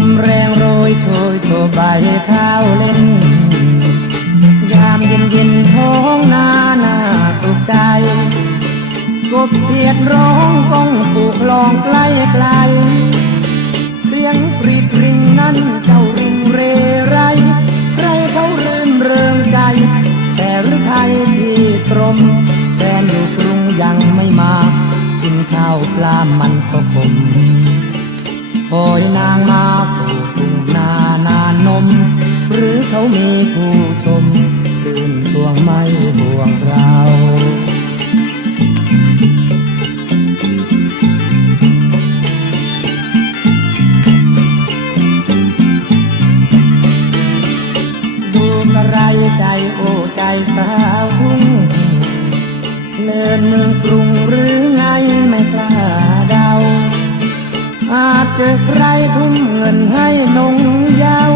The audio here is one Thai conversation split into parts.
มแรงโรยโชยโชบใบข้าวเล่น ยามเย็นเย็นท้องนาหน้าสุขใจกบเขียดร้องก้องผูกลองใกล้ไกล เสียงกรีดริงนั้นเจ้าริงเรไรใครเขารื่นเริงใจ แต่หรือไทยพี่ตรมแฟนอยู่กรุงยังไม่มา กินข้าวปลามันก็คม คอยนางมาสู่กรุงนานานนม หรือเขามีผู้ชม ชื่นชวงไม่ห่วงเราดูกระไรใจโอ้ใจสาวทุ่งเลินเมืองกรุง จอใครทุ่มเงินให้นงเยาว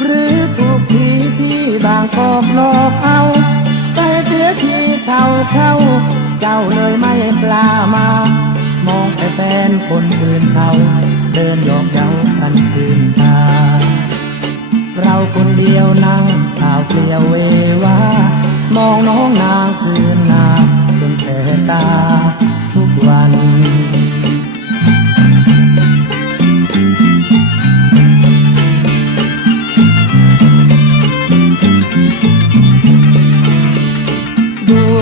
หรือถูกผีที่บางกอกหลอกเอาไปเสียทีเขาเข้า เจ้าเลยไม่กล้ามามองแต่แฟนคนอื่นเขาเดินหยอกเย้ากันชื่นตาเราคนเดียวนั่งข่าวเกลียวเววามองน้องนางคืนนาจนแก่ตาทุกวัน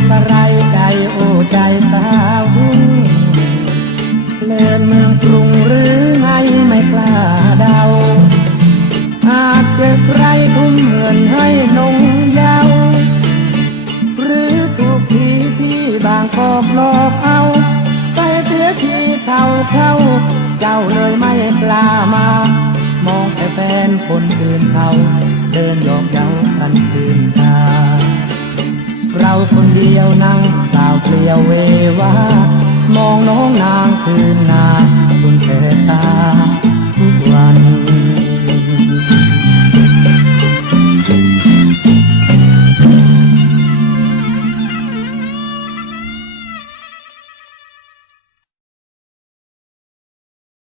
ดูกระไรใจโอ้ใจสาวทุ่งเลินเมืองกรุงหรือไงไม่กล้าเดาอาจเจอใครทุ่มเงินให้นงเยาวหรือถูกผีที่บางกอกหลอกเอา ไปเสียทีเขาเข้า เจ้าเลยไม่กล้ามามองแต่แฟนคนอื่นเขา คนเดียวนั่งเปล่าเปลี่ยวเววามองน้องนางคืนนาจนเธอตา